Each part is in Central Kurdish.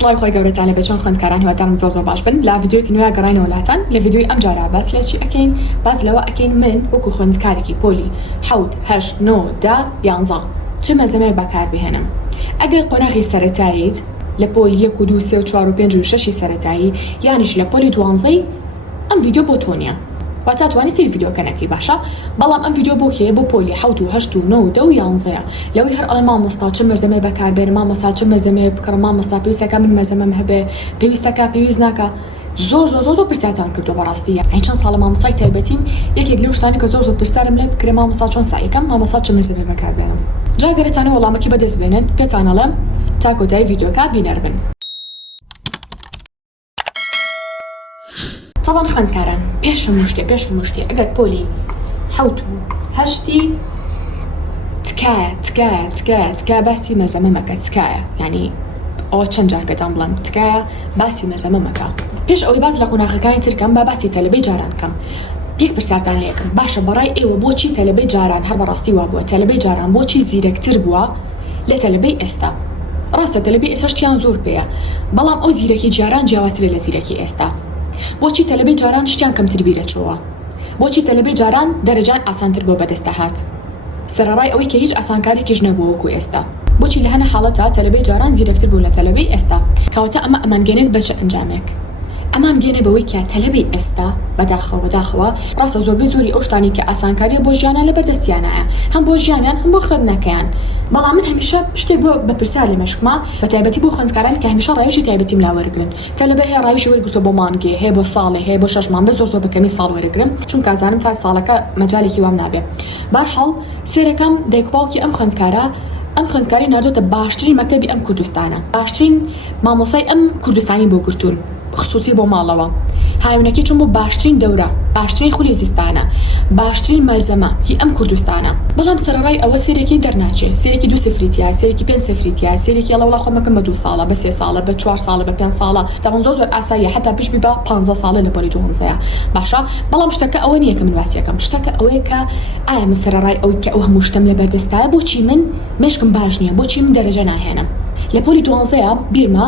سڵای خۆی گەورەتانە بە چۆن خوێندکاران هیوادارم زۆر باش بن لە ڤیدیۆیەکی نوێ گەڕاینەوە لاتان لە ڤیدیۆی ئەم جارە باس لە چی ئەکەین باس لەوە ئەکەین من وەکو خوێندکارێکی پۆلی 7 8 9 10 11 چ مەزەمێک بەکاربهێنم ئەگەر قۆناغی سەرەتاییت لە پۆلی 1 و 2 3 و 4 و 5 و 6 سەرەتایی یانیش لە پۆلی 12 ئەم ڤیدیۆ بۆ تۆ نییە واتە توانی سری ڤیدیۆکەنەکەی باشە بەڵام ئەم ڤیدیۆ بۆ کێ بۆ پۆلی 7 و 8 و 9 و 10 و 11 لەوەی هەر ئەڵێ مامۆستا چ مەزەمێ بەکاربێنم مامۆستا چ مەزەمێ بکڕم مامۆستا پێویستەکە من مەزەمەم هەبێ پێویستەکە پێویست ناکە زۆر پرسیارتان کردو بەڕاستی ئەی چەند ساڵە مامۆستای تایبەتیم یەکێک لەو شتانی کە زۆر پرسیارم لێ بکرێ مامۆستا چۆن سعیکەم مامۆستا چ مەزەمێ بەکاربێنم جا گەرەتانە وەڵامەکی بەدەست بێنن پێتان ئەڵێم تا کۆتایی ڤیدیۆکە بینەر بن طبعا خوێندکاران پێشم شتێ ئەگەر پۆلی 7 و 8 تکایە باسی مەزەمە مەکە تکایە یعنی ئەوە چەند جار پێتان بڵێم تکایە باسی مەزەمە مەکە پێش ئەوەی باز لە قۆناغەکانی ترکەم با باسی تەلەبەی جاران کەم یەک پرسیارتان لێکم باشە بەڕای ئێوە بۆچی تەلەبەی جاران هەر بەڕاستی وا بووە تەلەبەی جاران بۆچی زیرەکتر بووە لە تەلەبەی ئێستا ڕاستە تەلەبەی ئێستا شتیان زۆر پێیە بەڵام ئەو زیرەکی جاران جیاوازترە لە زیرەکی ئێستا بۆچی تەلەبەی جاران شتیان کەمتر بیرەچەوە بۆچی تەلەبەی جاران دەرەجان ئاسانتر بۆ بەدەستەهات سەرەڕای ئەوەی کە هیچ ئاسانکارێکیش نەبووە وەکو ئێستا بۆچی لە هەنە حاڵەتە تەلەبەی جاران زیرەکتر بوو لە تەلەبەی ئێستا کەواتە ئەمە ئەمانگەنێت بە چه ئەنجامێک ئەمانگەنێ بەوەی کە تەلەبەی ئێستا بەداخەوە ڕاستە زۆربەی زۆری ئەو شتانی کە ئاسانکاریە بۆ ژیانە لە بەردەستیانایە هەم بۆ ژیانیان هەم بۆ خوێندنەکەیان بەڵام من هەمیشە شتێک بۆ بە پرسیار لێ مەشکما بە تایبەتی بۆ خوێندکاران کە هەمیشە ڕاوێژی تایبەتیم لا وەرگرن تەلەبەی هەیە ڕاوێژی وەرگرتووە بۆ مانگێ هەیە بۆ ساڵێ هەیە بۆ 6 مانگ بە زۆر بەکەمی ساڵ وەرگرم چونکە ئازانم تا ساڵەکە مەجالێکی وام نابێ بەرحاڵ سێرەکەم دایکباوکی ئەم خوێندکاری ناردۆتە باشترین مەکتەبی ئەم کوردستانە باشترین مامۆسای ئەم کوردستانی بۆ گرتوون خصوصی بۆ ماڵەوە هاوینەکەی چون بۆ باشترین دەورە باشترین خولی زیستانە باشترین مەرزەمە هی ئەم کوردستانە بەڵام سەرەڕای ئەوە سێرێکی دەرناچێ سێرێکی 2 سفریتیە سێرێکی 5 سفریتیە سێرێکی ئەڵە وڵا خۆمەکەم بە 2 ساڵە بە 3 ساڵە بە 4 ساڵە بە 5 ساڵە دەڵێن زۆر ئاساییە حتا پێش بی بە 15 ساڵە لە پۆلی 12 باشە بەڵام شتەکە ئەوە نییە کە من واسیەکەم شتەکە ئەوەیە کە ئایا من سەرەڕای ئەوەی کە ئەو هەموو شتم لە بەردەستایە بۆچی من مێشکم باش نییە بۆچی من دەرەجە ناهێنم لە پۆلی 12 بیرمە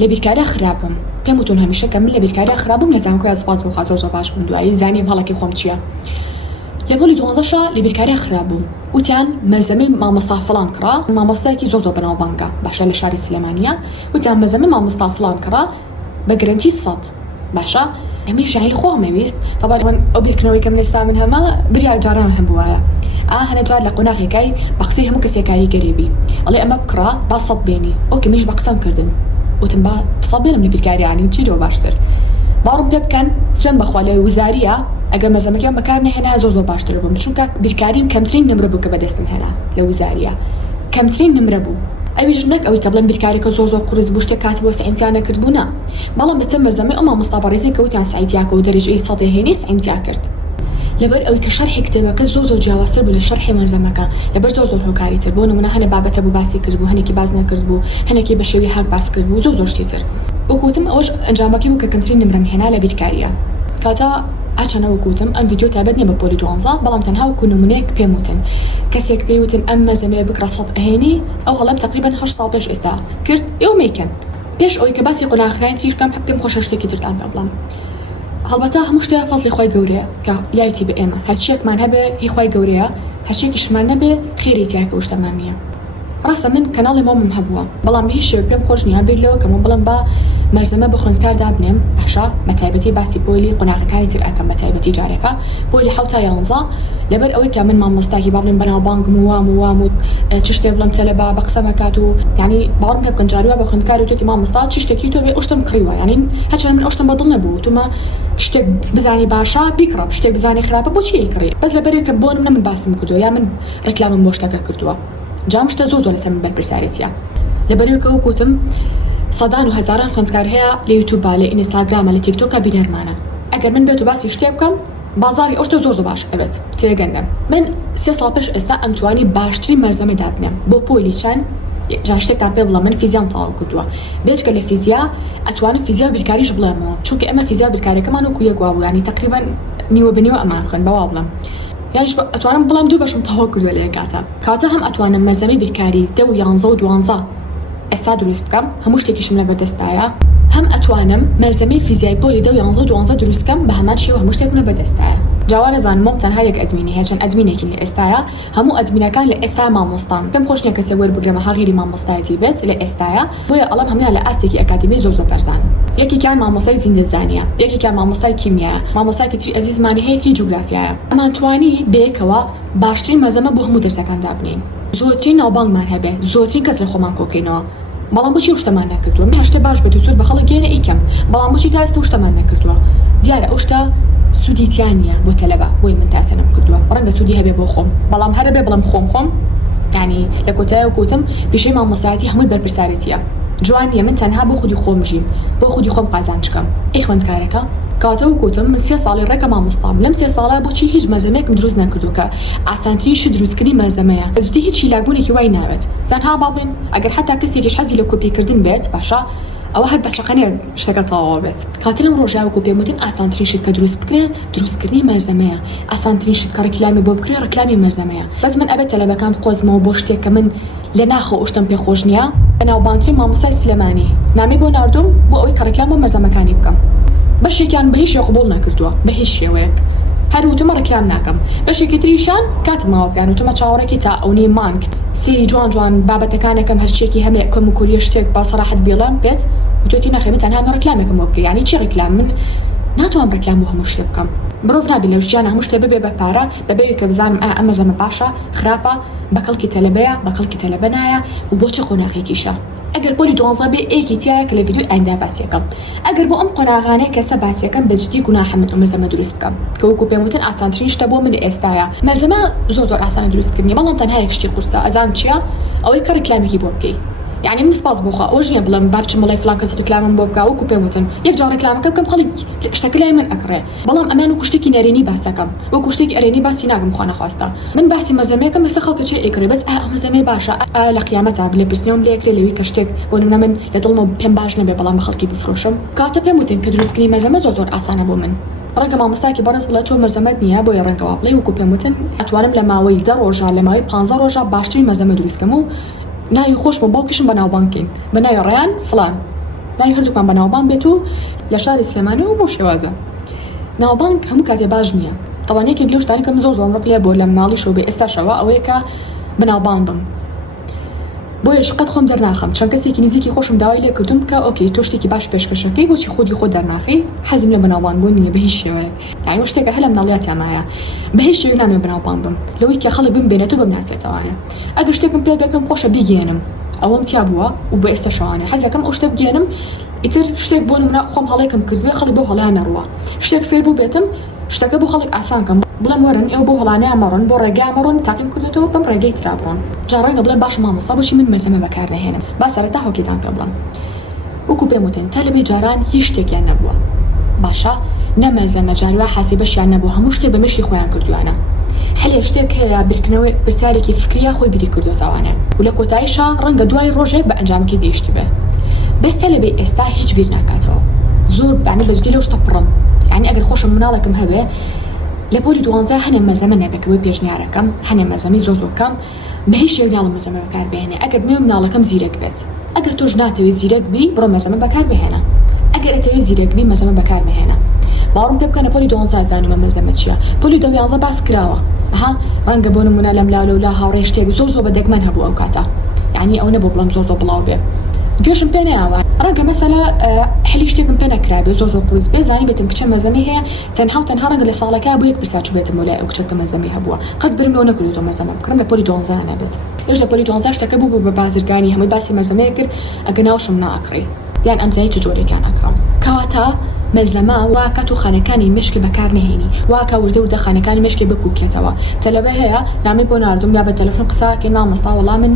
لە بیرکاری خراپم پێم وتون هەمیشە کە من لە بیرکاری خراپم لە زانکۆی سپاس بۆ خوا زۆر باش بووم دوایی زانیم هەڵەکی خۆم چییە لە پۆلی 12 لە بیرکاری خراپبووم وتیان مەرزەمەی مامۆستا فڵان کڕا مامۆستایەکی زۆر بەناوبانگە باشە لە شاری سلێمانیە وتیان مەرزەمەی مامۆستا فڵان کڕا بە گرنتی 100 باشە ئەمیر ژاهی خۆم مەویست طبعا ئەو بیرکردنەوەی کە من ئێستا من هەمە بریای جاران هەم بووایە هەنە جار لە قۆناغێکای بە قسەی هەموو کەسێکاری گەریبی ئەڵێ ئەمە بکڕا با 100 بێنی ئەوکە منیش بە قسەم کردن وتم با 100 بێنم لە بیرکاریانی چی دۆ باشتر باڕم پێ بکەن سوێن بەخوا لە وزاریە ئەگەر مەزەمەکەم بەکار نەهێنا زۆر باشتر بووم چونکە بیرکاریم کەمترین نمرە بوو کە بەدەستم هێنا لە وزاریە کەمترین نمرە بوو ئەویش نەک ئەوەی کە بڵێن بیرکارێکە زۆر قورس بوو شتێک کاتی بۆ سعینتیان نەکردبوونا بەڵام بەچەند مەرزەمەی ئەو مامۆستا بەڕێزی کەوتیان سعینتیاکە و دەرەجەی 100 هێنی سعینتیا کرد لەبەر ئەوەی کە شەرحی کتێبەکە زۆر جیاوازتر بوو لە شەرحی مەرزەمەکە لەبەر زۆر هۆکاری تر بۆ نمونە هەنە بابەتە بوو باسی کرد بوو هەنێکی باز نەکرد بوو هەنێکی بە شێوی هەر باس کرد بوو زۆر شتی تر وەکوتم ئەوەش ئەنجامەکەی بوو کە کەمترین نمرەم هێنا لە بیرکاریە کاتە ئاچەنە وەکوتم ئەم ڤیدیۆ تایبەت نیە بە پۆلی 12 بەڵام تەنها وەکو نمونەیەک پێم وتن کەسێک پێی وتن ئەم مەزەمەیە بکڕە 100 ئەهێنی ئەو هەڵەم تقریبا 8 ساڵ پێش ئێستا کرد ئێوە مەیکەن پێش ئەوەی کە باسی قۆناغەکانی تریشکەم پێم خۆشە شتێکی ترتان پێ بڵێم هەڵبەتە هەموو شتێ فەزلی خۆی گەورەیە کە لایەتی بە ئێمە هەرچیەکمان هەبێ هی خۆی گەورەیە هەرچیەکیشمان نەبێ خێری تیاکە و شتەمان نییە ڕاستە من کەناڵی مامم هەبووە بەڵام هیچ شێوە پێم خۆش نییە بیر لەوە کە من بڵم بە مەرزەمە بە خوێندکاردا بنێم باشە بەتایبەتی باسی پۆلی قۆناغەکانی تر ئەکەم بەتایبەتی جارێکە پۆلی 7 تا 11 لەبەر ئەوەی کە من مامۆستاکی با بڵێن بەناوبانگم وام و چ شتێ بڵم تەلەبە بە قسە مەکات و یعنی باوەڕم پێ بکەن جاروە بە خوێندکاری توێتی مامۆستا چ شتێکی تۆ بێ ئەو شتم کڕیوە یعنی هەرچەند من ئەو شتم بەدڵ نەبوو تومە شتێک بزانی باشە بیکڕە شتێک بزانی خراپە بۆچی ئەیکڕی بەس لەبەرێک کە بۆ من باسم کردووە یا من ڕێکلامم بۆ شتەکە کردووە جام شتە زۆر لەسەر من بەرپرساریتیە لەبەرەوەی کە وەکوتم سەدان و هەزاران خوێندکار هەیە لە یوتیوبە لە ئینستاگرامە لە تیکتۆکە بینەرمانە ئەگەر من بێت و باسی شتێ بکەم بازاری ئەو شتە زۆر باش ئەبێت تێگەنم من 3 ساڵ پێش ئێستا ئەمتوانی باشترین مەرزەمە دابنم بۆ پۆلی چەند جا شتێکتان پێ بڵێم من فیزیام تەواو کردووە بێجگە لە فیزیا ئەتوانم فیزیا بیرکاریش بڵێمەوە چونکە ئەمە فیزیا بیرکاریەکەمان وەکو یەک وا بوو یعنی تقریبا نیوە بنیوە ئەمان خوێن بەوا بڵێم یانیش ئەتوانم بڵام دوو بەشم تەواو کردووە لە یەکاتە کاتە هەم ئەتوانم مەرزەمەی بیرکاری 10 و 11 و 12 ئێستا دروست بکەم هەموو شتێکیشم لە بەدەستایە هەم ئەتوانم مەرزەمەی فیزیای پۆلی 10 و 11 دروست بکەم بە هەمان شێوە هەموو شتێکم لە بەدەستایە جاوا نەزانم تەنها یەک ئەزمینی هەیە چەند ئەزمینێکی لە ئێستایە هەموو ئەزمینەکان لە ئێستا مامۆستان پێم خۆش نییە کەسێ وەربگرێمە هەغیری مامۆستایەتی بێت لە ئێستایە بۆیە ئەڵەم هەمیان لە ئاستێکی ئەکادمی زۆر بەرزانن یەکێکیان مامۆستای زیندەزانیە یەکێکیان مامۆستای کیمیایە مامۆستایەکی تری ئەزیزمانی هەیە هی جوگرافیایە ئەمان توانی بەیەکەوە باشترین مەرزەمە بۆ هەموو دەرسەکاندا بنین زۆرترین ناوبانگمان هەبێ زۆرترین کەس خۆمان کۆکەینەوە بەڵام بۆچی شتەمان نەکردووە من هەشتە باش بێت و سوود بە خەڵک گێنە ئیکەم بەڵام بۆچی تا ئێستا شتەمان نەکردووە دیارە ئەو شتە سوودیتیان نییە بۆ تەلەبە بۆی من تاسە نەکردووە ڕەنگە سوودی هەبێ بۆ خۆم بەڵام هەرە بێ بڵم خۆم یعنی لە کۆتایە کوتم پیشەی مامۆستایەتی هەمووی بەرپرسارەتیە جوان نیە من تەنها بۆ خودی خۆم ژیم بۆ خودی خۆم قازانچکەم ئەی خوێندکارەکە کاتەوە کوتم من 3 ساڵی ڕێکە مامۆستام لەم 3 ساڵە بۆچی هیچ مەرزەمێکم دروست نەکردو کە ئاسانترین شت دروستکردنی مەرزەمەیە ئەجدی هیچ هیلاگونێکی وای ناوێت زانها باڵێن ئەگەر حتا کەسێکیش حەزی لە کۆپیکردن بێت باشە ئەوە هەر بەچەقەنێ شتەکە تەواو بێت کاتی لەم ڕۆژاوەکو پێموتن ئاسانترین شت کە دروست بکرێ دروستکردنی مەرزەمەیە ئاسانترین شت کە ڕێکلامی بۆ بکرێ ڕێکلامی مەرزەمەیە بەس من ئەبێت تەلەبەکان بقۆزمەوە بۆ شتێک کە من لە ناخۆ شتم پێخۆش نییە بەناوبانگترین مامۆستای سلێمانی نامی بۆ ناردوم بۆ ئەوەی کە ڕێکلام بۆ مەرزەمەکانی بکەم بەشێکیان بە هیچ قبول نەکردووە بە هیچ شێوەیەک هەر وتمە ڕێکلام ناکەم بەشێکی تریشان کاتماوە پیان وتمە چاوەڕێکی تا ئەوەی مانگ سێری جوان بابەتەکانەکەم هەرچێکی هەمێ کەم و کوری شتێک با سەراحەت بێڵم بێت وتوێتی نەخێمە تەنها ڕێکلامێکم بۆ بکە یعنی چی ڕێکلام من ناتوانم ڕێکلام بۆ هەموو شتێ بکەم مرۆڤ نابێت لە ژیان هەموو شتێ ببێ بە پارە بەبێ کە بزانم ئەم مەرزەمە باشە خراپە بەکەڵکی تەلەبەیە بەکەڵکی تەلەبە نایە و بۆچی قۆناغێکیشە ئەگەر پۆلی 12 بێ ئەیەکی تایە کە لە ڤیدیۆ ئایندا باسیەکەم ئەگەر بۆ ئەم قۆناغانەیە کەسە باسیەکەم بەجددی گوناحە من ئەم مەرزەمە دروست بکەم کە وەکو پێم وتن ئاسانترین شتە بۆ من ئێستایە مەرزەمە زۆر ئاسانە دروستکردنی بەڵام تەنها یەک شتی قورسە ئەزان چییە ئەوەی کە ڕێکلامێکی بۆ بکەی یعنی من سپاس بۆخوا ئەوە ژیان بڵم بارچم بڵێ فلان کەس ڕێکلامم بۆ بکە وەکو پێم وتن یەک جار ڕێکلامەکە بکەم خەڵک شتەکە لای من ئەکڕێ بەڵام ئەمان وەکو شتێکی نەرێنی باسەکەم وەکو شتێکی ئەرێنی باسی ناکەم خوا نەخواستە من باسی مەرزەمەیەکەم لەسەر خەڵکە چێ ئەیکڕێ بەس ئەم مەرزەمەی باشە لە قیامەتە لێ پرسیەوەم لێ ئەکرێ لەوەی کە شتێک بۆ نمونە من لە دڵمە پێم باش نەبێ بەڵام بە خەڵکی بفرۆشم کاتە پێم وتن کە دروستکردنی مەرزەمە زۆر ئاسانە بۆ من ڕەنگە مامۆستایەکی بەڕێز بڵێت تۆ مەرزەمەت نییە بۆیە ڕەنگەوا بڵێ وەکو پێم وتن ئەتوانم لە ماوەی 10 ڕۆژە لە ماوەی 15 ڕۆژە باشترین مەرزەمە دروستکەم و ناوی خۆشمە باوکیشم بە ناوبانگین بە ناوی ڕێیان فلان ناوی هەردووکمان بە ناوبانگ بێت و لە شاری سلێمانی و بۆ شێوازە ناوبانگ هەموو کاتێ باش نییە تەوان یەکێک لەو شتانی کەم زۆر ڕق لێ بۆ لە مناڵیش و بێ ئێستاشەوە ئەوەیە کە بەناوبانگ بم بۆیە شقەت خۆم دەرناخەم چەند کەسێکی نزیکی خۆشم داوای لێ کردوم کە ئۆکەی تۆ شتێکی باش پێشکەشەکەی بۆچی خودی خۆ دەرناخی حەزم لە بەناوبانگ بوون نییە بە هیچ شێوەیەک یعنی شتێکە هەر لە مناڵیاتیان مایە بە هیچ شێوەیەک نامێ بەناوبانگ بم لەوەی کە خەڵک بمبێنێت و بمناسێتەوانێ ئەگەر شتێکم پێ بێ پێم خۆشە بیگێنم ئەوەم تیا بووە و بە ئێستا شەوانە حەزەکەم ئەو شتە بگێنم ئیتر شتێک بۆ نمونە خۆم هەڵێکم کردوێ خەڵک بۆ هەڵیان نەڕوە شتێک فێر بوو بێتم شتەکە بۆ خەڵک ئاسانکەم بڵێم وەرن ئێوە بۆ هەڵانەیە مەڕۆن بۆ ڕێگای مەڕۆن تاقیم کردێتەوە بەم ڕێگەی ترا بڕۆن جا ڕەنگە بڵێم باش مامۆستا بۆچی من مەرزەمە بەکار نەهێنم با سەرەتا هۆکێتان پێ بڵێم وەکو پێم وتن تەلەبەی جاران هیچ شتێکیان نەبووە باشە نەمەرزەمە جاروە حاسیبەشیان نەبوو هەموو شتێک بە مشکی خۆیان کردوانە هەلێ شتێک هەیە برکردنەوەی پرسیارێکی فکریە خۆی بیری کردوتەوانە و لە کۆتاییشە ڕەنگە دوای ڕۆژێک بە ئەنجامکی گەیشتی بێ بەس تەلەبەی ئێستا هیچ بیر ناکاتەوە زۆر بانە بەجددی لەو شتە پڕم یعنی ئەگەر خۆشم مناڵێکم هەبێ لە پۆلی 12 هەنێ مەرزەمە نەبێکەوەی پێشنیارەکەم هەنێ مەرزەمەی زۆرکەم بە هیچ شێوەیەک ناڵم مەرزەمە بەکار بهێنێ ئەگەر بمێ مناڵەکەم زیرەک بێت ئەگەر تۆش ناتەوێت زیرەک بی بڕۆ مەرزەمە بەکار بهێنە ئەگەر ئەتەوێت زیرەک بی مەرزەمە بەکار بهێنە باوەڕم پێ بکەنە پۆلی 12 زانیمە مەرزەمە چییە پۆلی 11 باس کراوە ئەها ڕەنگە بۆ نمونە لەم لاولەولا هاوڕێ شتێک زۆر بە دەگمەن هەبوو ئەو کاتە یعنی ئەو نەبوو بڵم زۆر بڵاو بێ گوێشم پێ نەیاوە ڕەنگە مەسەلە هەلی شتێکم پێ نەکرابێ زۆر قورس بێ زانی بێتم کچە مەرزەمی هەیە تەنها ڕەنگە لە ساڵەکە بۆ یەک پرسیار چوبێتم بۆ لای ئەو کچە کە مەرزەمی هەبووە قەت برم لەوە نەکردوتەوە مەرزەمە بکڕم لە پۆلی 12 نەبێت ئێش لە پۆلی 12 شتەکە بوو بە بازرگانی هەمووی باسی مەرزەمەیە کرد ئەگە ناوشم ناکڕی دیان ئەمزایی چ جۆرێکیان ئەکڕم کەواتە مەرزەمە واکە و خانەکانی مشکی بەکار نهێنی واکە وردە خانەکانی مشکی بکوکێتەوە تەلەبە هەیە نامی بۆ ناردوم یا بە تەلەفۆن قساکەین مامۆستا وەڵام من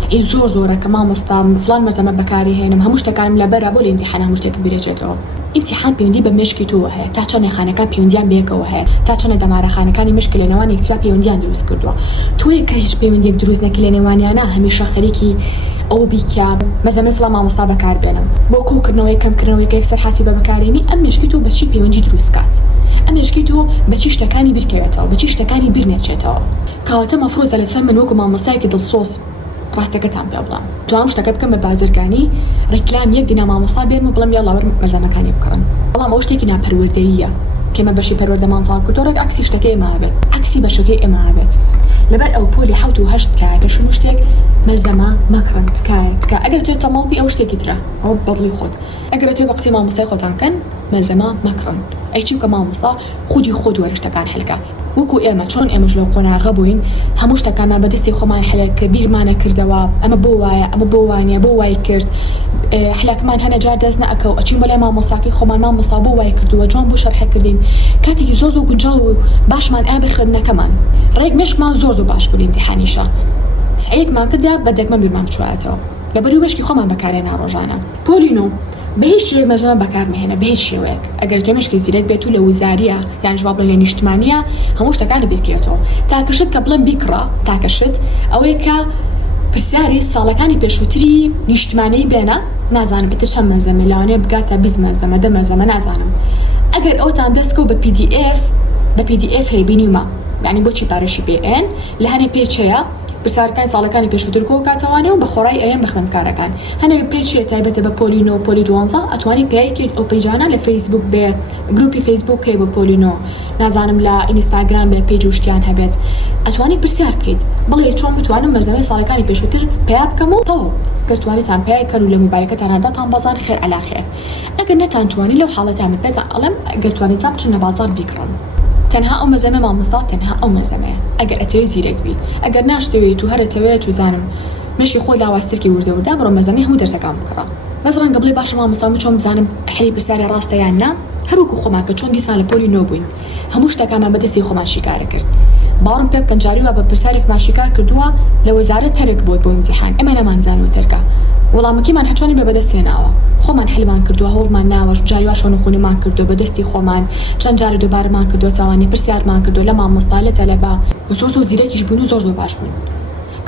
سعی زۆرە کە مامۆستا فلان مەرزەمە بەکاری هێنم هەموو شتەکانم لەبەرە بۆ لە ئیمتیحان هەموو شتێک بیرێتەوە ئیمتیحان پەیوەندی بە مشکی تۆ هەیە تا چەندە خانەکان پەیوەندیان بێکەوە هەیە تا چەندە دەمارەخانەکانی مشک لە نێوان یەکترا پەیوەندیان دروست کردووە تۆیە کە هیچ پەیوەندیەک دروست نەکەی لە نێوانیانە هەمیشە خەریکی ئەو بیکە مەرزەمەی فلان مامۆستا بەکار بێنم بۆ کۆکردنەوەی کەمکردنەوەی یەکسەر حاسی بە بەکارهێنی ئەم مشکی تۆ بەچی پەیوەندی دروست کات ئەم مشکی تۆ بەچی شتەکانی بیرکەوێتەوە بەچی شتەکانی بیر نەچێتەوە کەواتە مەفرۆزە لەسەر من وەکو مامۆستایەکی دڵسۆز ڕاستەکەتان پێ بڵام توانم شتەکە بکەم بە بازرگانی ڕێکلام یەک دینا مامۆستا بێنم و بڵم یاڵا وەرم مەرزەمەکانی بکڕن بەڵام ئەو شتێکی ناپەروەردەییە کێمە بەشی پەروەردەمانتاڵ کردۆ ڕێک عکسی شتەکەی ئێمە بێت عکسی بەشەکەی ئێمە بێت لەبەر ئەو پۆلی 7 و 8 تکایە پێشم شتێک مەرزەمە مەکڕن تکایە ئەگەر توێ تەماڵبی ئەو شتێکی ترە ئەو بەدڵی خۆت ئەگەر توێ بە قسەی مامۆستای خۆتانکەن مەرزەمە مەکڕن ئەیچی کە مامۆستا خودی خۆت وەرە شتەکان هەلکە وەکو ئێمە چۆن ئێمەش لەو قۆناغە بووین هەموو شتەکانمان بەدەستی خۆمان حەلەک کە بیرمانە کردەوە ئەمە بۆ وایە ئەمە بۆ وانە بۆ وای کرد حەلەکمان هەنە جار دەست نەئەکە و ئەچین بۆ لای مامۆستاکەی خۆمان مامۆستا بۆ وای کردووە جوان بۆ شەرحە کردین کاتێکی زۆر زۆر گونجاو و باشمان ئا بەخێدنەکەمان ڕێک مشکمان زۆر زۆر باش بوون ئیمتیحانیشە سعیەکمان کردە بە دەگمە بیرمان بچواتەوە لەبەروی بەشکی خۆمان بەکارێنا ڕۆژانە پۆلینۆ بە هیچ شێوەیەک مەرزەمە بەکارمەهێنە بە هیچ شێوەیەک ئەگەر تۆ مشکی زیرەک بێت و لە وزاریە یان جواب لە نیشتمانیە هەموو شتەکانە بیرکرێتەوە تاکەشت کە بڵێن بیکڕە تاکەشت ئەوەیە کە پرسیاری ساڵەکانی پێشووتری نیشتمانەی بێنە نازانم ئیتر چەند مەرزەمە لەوانەیە بگاتە 20 مەرزەمە 10 مەرزەمە نازانم ئەگەر ئەوتان دەستکەوت بە PDF هەیە بینیومە یعنی بۆچی پارەشی پێئێن لە هەنێ پێچەیە پرسیارەکانی ساڵەکانی پێشووتر کۆ کاتەوانێ و بە خۆڕای ئەیەن بە خوێندکارەکان هەنێ پێچیە تایبەتە بە پۆلینۆ پۆلی 12 ئەتوانی پیاکێت ئەو پەیجانە لە فەیسبوک بێ گروپی فەیسبوک هەیە بە پۆلینۆ نازانم لە ئینستاگرام بێ پێیج و شتیان هەبێت ئەتوانی پرسیار بکەیت بڵێ چۆن بتوانم مەرزەمەی ساڵەکانی پێشووتر پیا بکەم و تەواو گەرتوانیتان پیای کەن و لە موبایلەکەتان هەداتان بازار خێر عەلا خێر ئەگەر نەتانتوانی لەو حاڵەتان پێتان ئەڵێم گەرتوانیتان بچنە بازار بیکڕن تەنها ئەو مەرزەمە مامۆستا تەنها ئەو مەرزەمەیە ئەگەر ئەتەوێت زیرەک بی ئەگەر ناشتەوێت و هەرەتەوێت و زانم مشکی خۆی لاواسترکی وردەوردا بڕۆ مەرزەمەی هەموو دەرسەکان بکڕە بەس ڕەنگە بڵێ باشە مامۆستا چۆن بزانم حەلی پرسیاری ڕاستە یان نا هەروەکو خۆمان کە چۆن دیسان لە پۆلی نۆ بووین هەموو شتەکانمان بەدەستی خۆمان شیکارە کرد باوەڕم پێ بکەن جاریوە بە پرسیارێکمان شیکار کردووە لە وەزارەت تەرک بۆت بۆ ئیمتیحان ئەمە نەمانزانوە تەرکە وەڵامەکەیمان هەچۆنی بە بەدەستێناوە خۆمان حلمان کردووە هەوڵمان ناوەش جاریوا شۆن و خونیمان کردو بەدەستی خۆمان چەند جارە دووبارەمان کردووە تاوانی پرسیارمان کردو لە مامۆستا لە تەلەبا و زۆر زۆر زیرەکیش بوون و زۆر زۆر باش بوون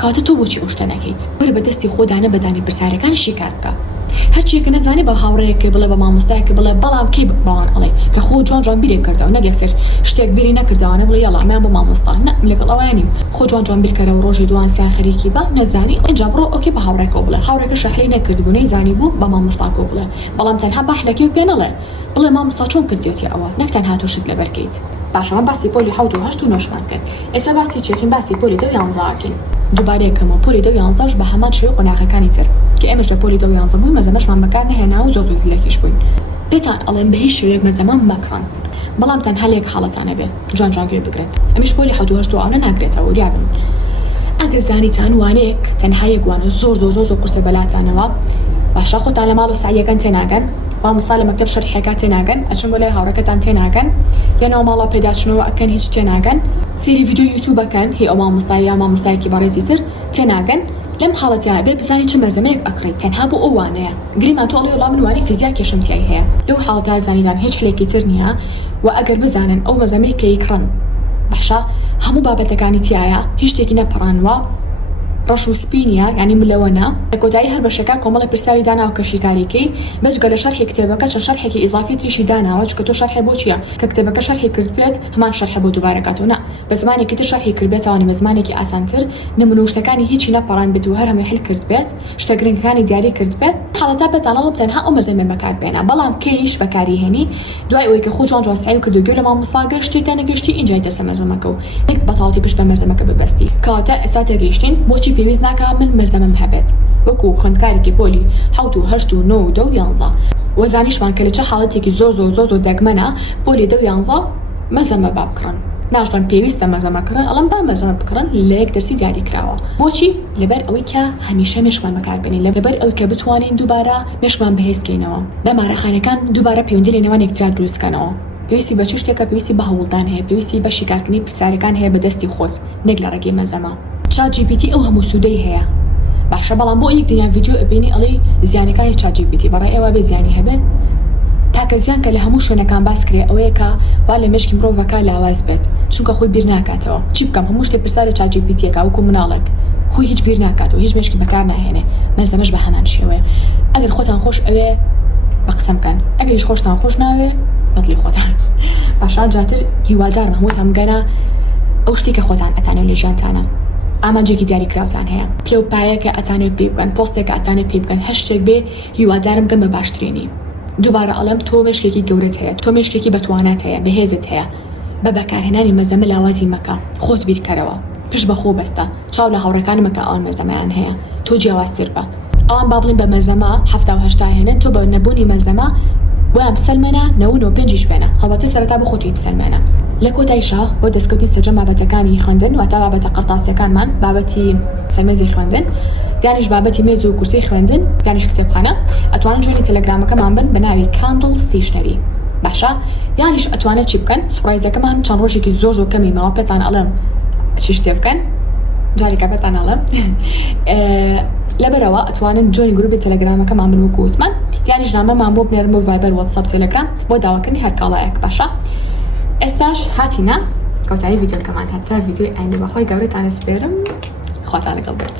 کاتە تۆ بۆچی ئەو شتە نەکەیت وەرە بەدەستی خۆدانە بەدانی پرسیارەکانی شیکار بکە هەرچیەکە نەزانی بە هاوڕێیەکە بڵێ بە مامۆستایەکە بڵێ بەڵام کەی باوەڕ ئەڵێ کە خۆ جوان بیرێک کردەوە نەک یەکسەر شتێک بیری نەکردەوانە بڵێ یاڵا ئەمەیان بۆ مامۆستا نە لەگەڵ ئەوەیە نیم خۆ جوان بیرکەرەوە ڕۆژی دوان سیان خەریکی بە نەزانی ئەنجا بڕۆ ئۆکێ بە هاوڕێکەوە بڵێ هاوڕێکە شەحلی نەکردبوو نەیزانی بوو بە مامۆستاکۆ بڵێ بەڵام تەنها باحلەکەی و پێ نەڵێ بڵێ مامۆستا چۆن کردیەتی ئەوە نەک تەنها تۆ شت لەبەرکەیت باشەوە باسی پۆلی 7 و 8 و 9مان کرد ئێستا باسی چێکین باسی پۆلی 2 و 11کەین دووبارەیەکەمەوە پۆلی 2 و 11ش بە هەمان شێوە قۆناغەکانی تر کە ئێمەش لە پۆلی 2 و 11 بووین مەرزەمەشمان بەکار نەهێنا و زۆر زۆر زیرەکیش بووین دێتان ئەڵێن بە هیچ شێوەیەک مەرزەمە مەکڕن بەڵام تەنها لێک حاڵەتانە بێت جوان گوێ بگرن ئەمیش پۆلی 7 و 8 ئەوە ناگرێتەوە وریابن ئەگەر زانیتان وانەیەک تەنها یەکوانە زۆر قورسە بەلاتانەوە باشە خۆتان لە ماڵ و ساییەکەن تێناگەن مامۆستا لە مەکتەب شەرحێکا تێناگەن ئەچون بۆ لای هاوڕێکەتان تێناگەن یانەوە ماڵە پێداچنەوە ئەکەن هیچ تێناگەن سێری ڤیدیۆ یوتیوبەکەن هی ئەو مامۆستای یا مامۆستایەکی بەڕێزی تر تێناگەن لەم حاڵەتیانە بێ بزانین چه مەرزەمەیەک ئەکڕیت تەنها بۆ ئەو وانەیە گریمان تۆ ئەڵێ وەڵام من وانەی فیزیک کێشمتیای هەیە لەو حاڵەتە زانیدان هیچ هەلێکی تر نییە و ئەگەر بزانن ئەو مەرزەمەی کە یکڕن باشە هەموو بابەتەکانی تایە هیچ شتێکی نەپەڕانوە ڕەش و سپینیە یعنی ملەوەنە لە کۆتایی هەر بەشەکە کۆمەڵی پرسیاری داناوە کە شیکاریکەی بەجگە لە شەرحی کتێبەکە چەند شەرحێکی ئیزافی تریشی داناوە چکە تۆ شەرحێ بۆ چییە کە کتێبەکە شەرحی کرد بێت هەمان شەرحە بۆ دووبارەکاتەوە نا بە زمانێکی تر شەرحی کرد بێت ئەوانی بە زمانێکی ئاسانتر نمونە و شتەکانی هیچی نەپەڕان بێت و هەر هەمووی حل کرد بێت شتە گرنگەکانی دیاری کرد بێت حاڵەتە بەتانەڵم تەنها ئەو مەرزەمە بەکار بێنە بەڵام کەیش بەکاری هێنی دوای ئەوەی کە خۆ جوان سعی کرد و گوێ لە مامۆستا گەشتی تەنەگەشتی ئینجای دەسە مەرزەمەکە و نێک بەتاڵەتی پشت بە مەرزەمەکە ببەستی کەواتە ئێستا تێگەیشتین بۆچی پێویست ناکات من مەرزەمەم هەبێت وەکو خوێندکارێکی پۆلی 7 و 8 و 9 و 2 و 11 وەزانیشمان کە لە چه حاڵەتێکی زۆر دەگمەنە پۆلی 2 و 11 مەرزەمە با بکڕن ناشڵن پێویستە مەرزەمەکڕن ئەڵم با مەرزەمە بکڕن لە یەک دەرسی دیاری کراوە بۆچی لەبەر ئەوەی کە هەمیشە مێشکمان بەکاربێنین لەبەر ئەوەی کە بتوانین دووبارە مێشکمان بەهێزکەینەوە دەمارەخانەکان دووبارە پەیوەندی لە نێوان یەکترا دروستکەنەوە پێویستی بە چ شتێکە پێویستی بە هەوڵدان هەیە پێویستی بە شیکارکردنی پرسیارەکان هەیە بەدەستی خۆت نەک لە ڕێگەی مەرزەمە ChatGPT ئەو هەموو سوودەی هەیە باشە بەڵام بۆ یەک دنیا ڤیدیۆ ئەبینی ئەڵێ زیانەکانی ChatGPT بەڕای ئێوە بێ زیانی هەبێت تاکە زیان کە لە هەموو شوێنەکان باس کرێ ئەوەیە کە وا لە مێشکی مرۆڤەکە لاواز بێت چونکە خۆی بیر ناکاتەوە چی بکەم هەموو شتێک پرسا لە ChatGPT-ەکە وەکو مناڵێک خۆی هیچ بیر ناکاتەوە هیچ مێشکی بەکار ناهێنێ مەرزەمەش بە هەمان شێوەیە ئەگەر خۆتان خۆش ئەوێ بە قسە بکەن ئەگەر هیچ خۆشتان خۆش ناوێ بەدڵی خۆتان باشە جاتر هیوادارم هەمووتان بگەنە ئەو شتی کە خۆتان ئەتانێ لە ژیانتانە ئامانجێکی دیاری کراوتان هەیە پلۆپایەکە ئەتانێت پێ بکەن پۆستێکە ئەتانێت پێ بکەن هەشتێک بێ هیوادارم گەن بە باشترینی دووبارە ئەڵێم تۆ مێشکێکی گەورەت هەیە تۆ مێشکێکی بەتوانات هەیە بەهێزت هەیە بە بەکارهێنانی مەزەمە لاوازی مەکە خۆت بیرکەرەوە پشت بە خۆ بەستە چاو لە هاوڕەکان مەکە ئەوان مەزەمەیان هەیە تۆ جیاوازتر بە ئەوان با بڵین بە مەزەمە 70 هێنن تۆ بە نەبوونی مەزەمە وام بسەلمێنە 95 شوێنە هەڵبەتە سەرەتا بە خۆتی بسەلمێنە لە کۆتاییشە بۆ دەستکەوتنی سەرجەم بابەتەکانی خوێندن واتە بابەتە قرتاسیەکانمان بابەتی سەرمێزی خوێندن دانیش بابەتی مێز و کورسی خوێندن دانیش کتێبخانە ئەتوانن جوێنی تەلەگرامەکەمان بن بە ناوی کاندڵ ستیشنەری باشە یانیش ئەتوانێت چی بکەن سوپرایزەکەمان چەند ڕۆژێکی زۆر کەمی ماوە پێتان ئەڵێم چی شتێ بکەن جارێکە پێتان ئەڵێم لەبەرەوە ئەتوانن جۆنی گروپی تەلەگرامەکەمان من وەکو وتمان یانیش نامەمان بۆ بنێرم بۆ ڤایبەر واتساپ تەلەگرام بۆ داواکردنی هەر کاڵایەک باشە ئێستاش هاتینە کۆتایی ڤیدیۆکەمان هەتا ڤیدیۆی ئایندە بەخۆی گەورەتانە سپێرم خواتان لەگەڵ بێت